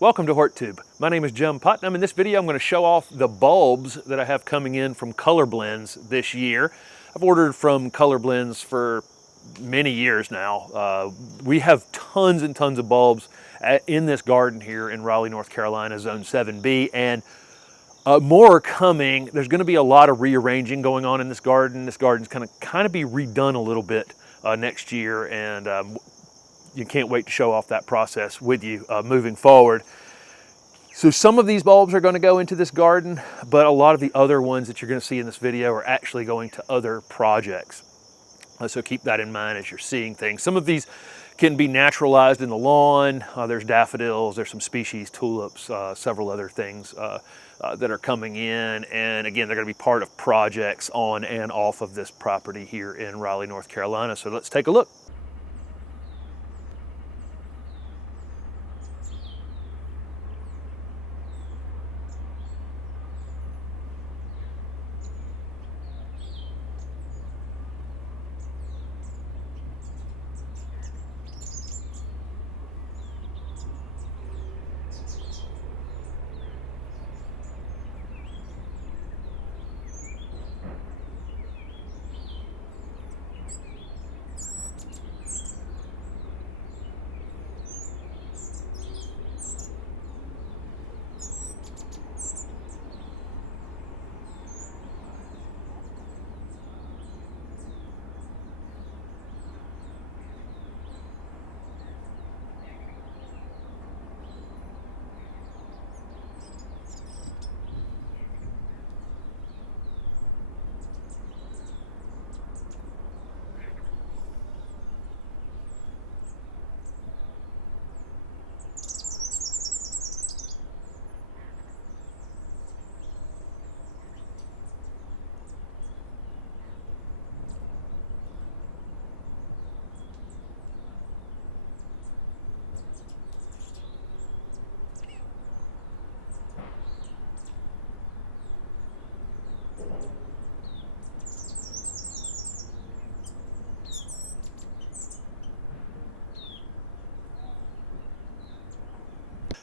Welcome to HortTube. My name is Jim Putnam. In this video I'm going to show off the bulbs that I have coming in from Colorblends this year. I've ordered from Colorblends for many years now. We have tons and tons of bulbs in this garden here in Raleigh, North Carolina, Zone 7B, and more are coming. There's going to be a lot of rearranging going on in this garden. This garden's going to kind of be redone a little bit next year, and you can't wait to show off that process with you moving forward. So some of these bulbs are going to go into this garden, but a lot of the other ones that you're going to see in this video are actually going to other projects. So keep that in mind as you're seeing things. Some of these can be naturalized in the lawn. There's daffodils, there's some species, tulips, several other things that are coming in. And again, they're going to be part of projects on and off of this property here in Raleigh, North Carolina. So let's take a look.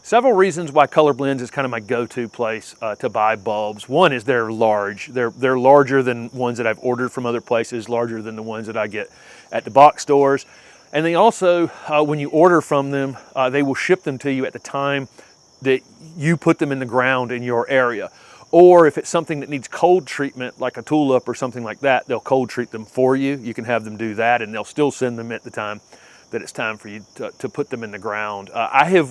Several reasons why Colorblends is kind of my go-to place to buy bulbs. One is they're large. They're larger than ones that I've ordered from other places, larger than the ones that I get at the box stores. And they also, when you order from them, they will ship them to you at the time that you put them in the ground in your area. Or if it's something that needs cold treatment, like a tulip or something like that, they'll cold treat them for you. You can have them do that, and they'll still send them at the time that it's time for you to put them in the ground.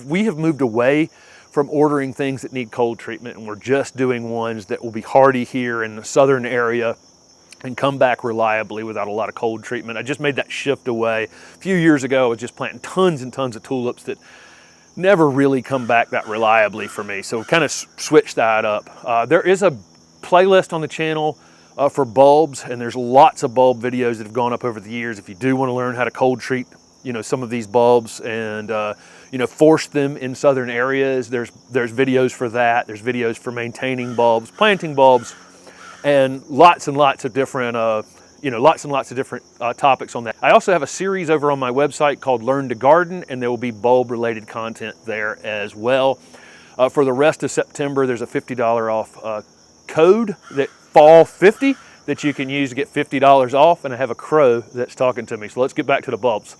We have moved away from ordering things that need cold treatment, and we're just doing ones that will be hardy here in the southern area and come back reliably without a lot of cold treatment. I just made that shift away. A few years ago, I was just planting tons and tons of tulips that never really come back that reliably for me, so kind of switched that up. There is a playlist on the channel for bulbs, and there's lots of bulb videos that have gone up over the years. If you do want to learn how to cold treat some of these bulbs and force them in southern areas, there's videos for that. There's videos for maintaining bulbs, planting bulbs, and lots and lots of different topics on that. I also have a series over on my website called Learn to Garden, and there will be bulb related content there as well. For the rest of September, there's a $50 off code, that Fall 50, that you can use to get $50 off, and I have a crow that's talking to me. So let's get back to the bulbs.